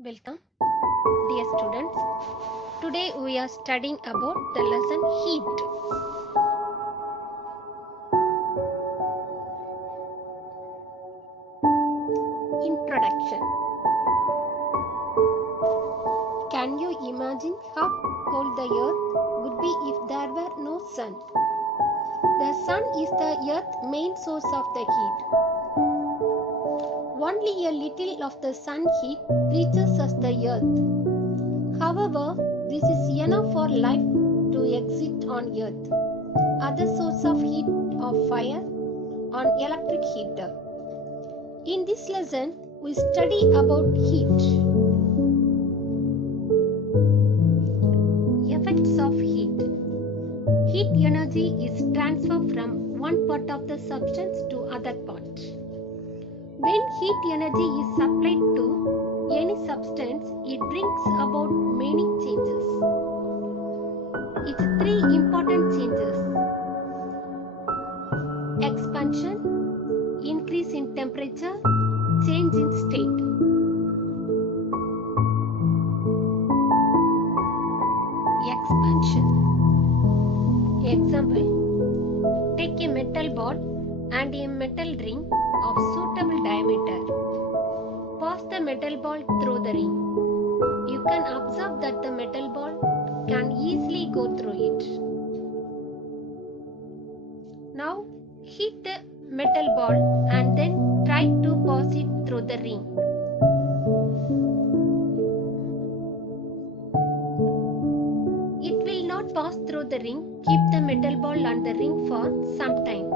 Welcome, dear students. Today we are studying about the lesson heat. Introduction. Can you imagine how cold the earth would be if there were no sun? The sun is the earth's main source of the heat. Only a little of the sun heat reaches us the earth. However, this is enough for life to exist on earth. Other source of heat are fire and electric heater. In this lesson, we study about heat. Effects of heat. Heat energy is transferred from one part of the substance to other part. When heat energy is supplied to any substance, it brings about many changes. It's three important changes: expansion, increase in temperature, change in state. Expansion. Example: take a metal ball and a metal ring of suitable diameter. Pass the metal ball through the ring. You can observe that the metal ball can easily go through it. Now heat the metal ball and then try to pass it through the ring. It will not pass through the ring. Keep the metal ball on the ring for some time.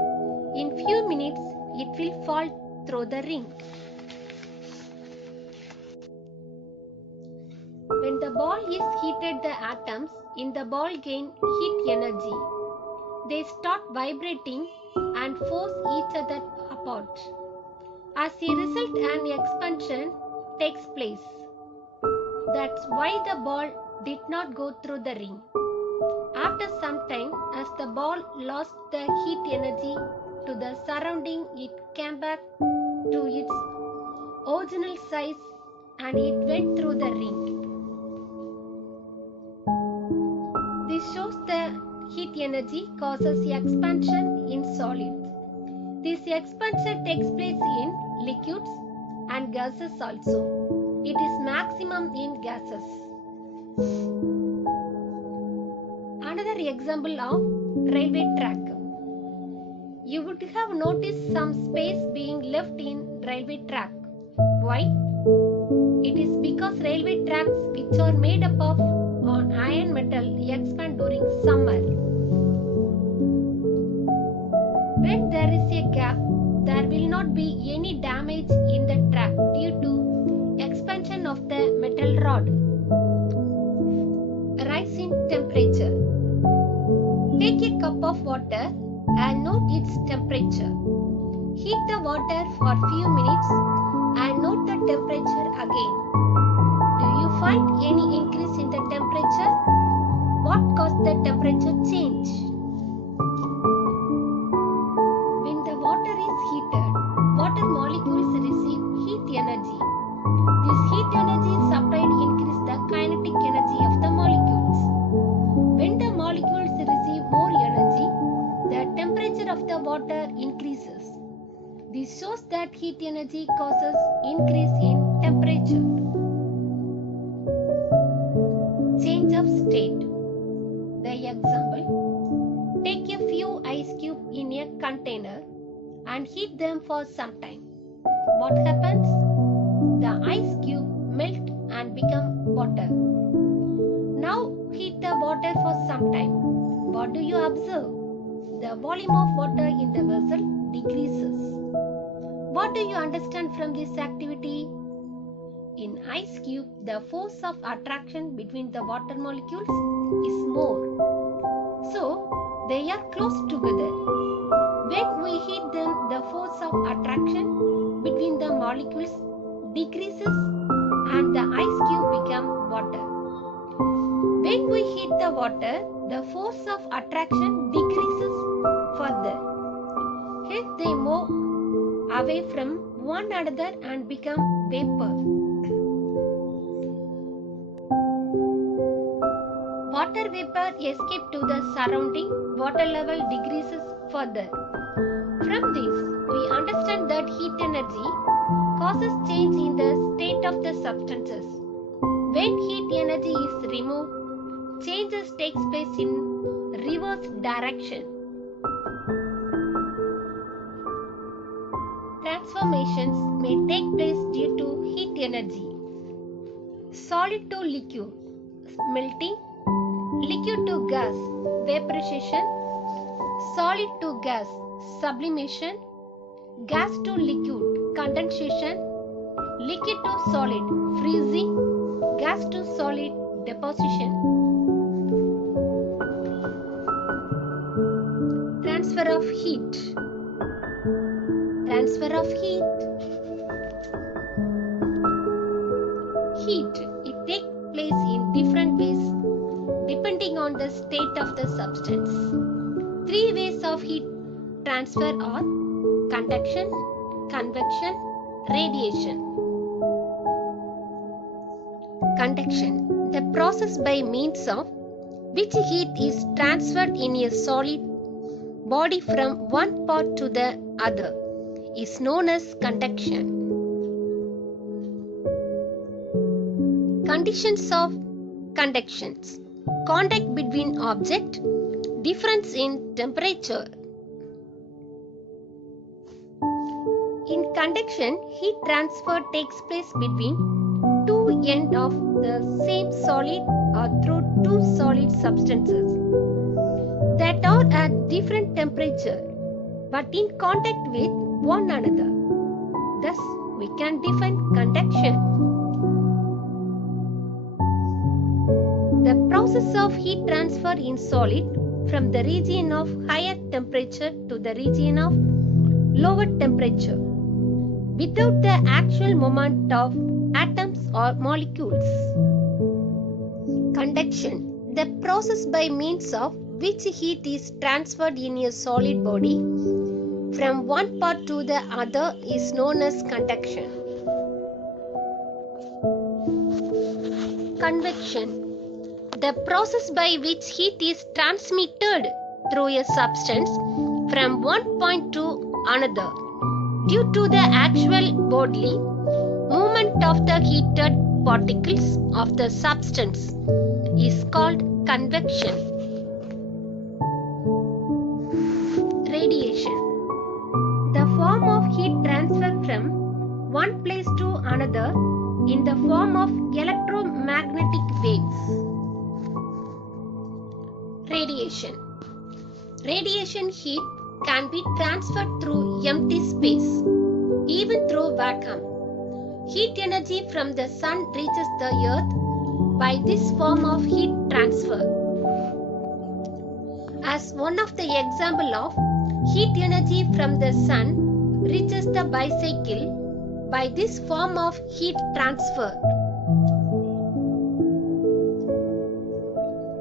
In few minutes, it will fall through the ring. When the ball is heated, the atoms in the ball gain heat energy. They start vibrating and force each other apart. As a result, an expansion takes place. That's why the ball did not go through the ring. After some time, as the ball lost the heat energy to the surrounding, it came back to its original size and it went through the ring. This shows the heat energy causes expansion in solids. This expansion takes place in liquids and gases also. It is maximum in gases. Another example of railway track. You would have noticed some space being left in railway track. Why? It is because railway tracks, which are made up of iron metal, expand during summer. When there is a gap, there will not be any damage in the track due to expansion of the metal rod. Rise in temperature. Take a cup of water and note its temperature. Heat the water for a few minutes and note the temperature again. Do you find any increase in the temperature? What caused the temperature change? When the water is heated, water molecules receive heat energy. This heat energy supplied increase the kinetic energy of the molecules. When the molecules receive more energy, the temperature of the water increases. This shows that heat energy causes increase in temperature. Change of state. The example: take a few ice cubes in a container and heat them for some time. What happens? The ice cube melt and become water. Now heat the water for some time. What do you observe? The volume of water in the vessel decreases. What do you understand from this activity? In ice cube, the force of attraction between the water molecules is more. So, they are close together. When we heat them, the force of attraction between the molecules decreases and the ice cube becomes water. When we heat the water, the force of attraction decreases further. Hence, they move away from one another and become vapor. water vapor escapes to the surrounding, water level decreases further. From this, we understand that heat energy causes change in the state of the substances. When heat energy is removed, changes takes place in reverse direction. Transformations may take place due to heat energy. Solid to liquid, melting, liquid to gas, vaporization, solid to gas, sublimation, gas to liquid, condensation, liquid to solid, freezing, gas to solid, deposition. Transfer of heat. Transfer of heat. Heat, it takes place in different ways depending on the state of the substance. Three ways of heat transfer are conduction, convection, radiation. Conduction, the process by means of which heat is transferred in a solid body from one part to the other, is known as conduction. Conditions of conductions: contact between object, difference in temperature. In conduction, heat transfer takes place between two ends of the same solid or through two solid substances that are at different temperature but in contact with one another. Thus, we can define conduction. The process of heat transfer in solid from the region of higher temperature to the region of lower temperature without the actual movement of atoms or molecules. Conduction, the process by means of which heat is transferred in a solid body from one part to the other, is known as conduction. Convection, the process by which heat is transmitted through a substance from one point to another due to the actual bodily movement of the heated particles of the substance, is called convection. Radiation, the form of heat transfer from one place to another in the form of electromagnetic waves. Radiation. Radiation heat can be transferred through empty space, even through vacuum. Heat energy from the sun reaches the earth by this form of heat transfer. As one of the example of heat energy from the sun reaches the bicycle by this form of heat transfer.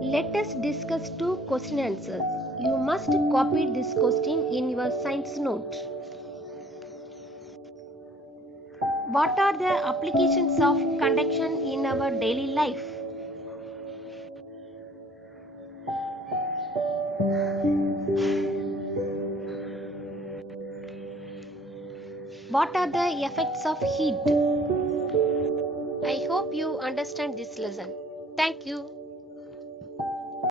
Let us discuss two question answers. You must copy this question in your science note. What are the applications of conduction in our daily life? What are the effects of heat? I hope you understand this lesson. Thank you.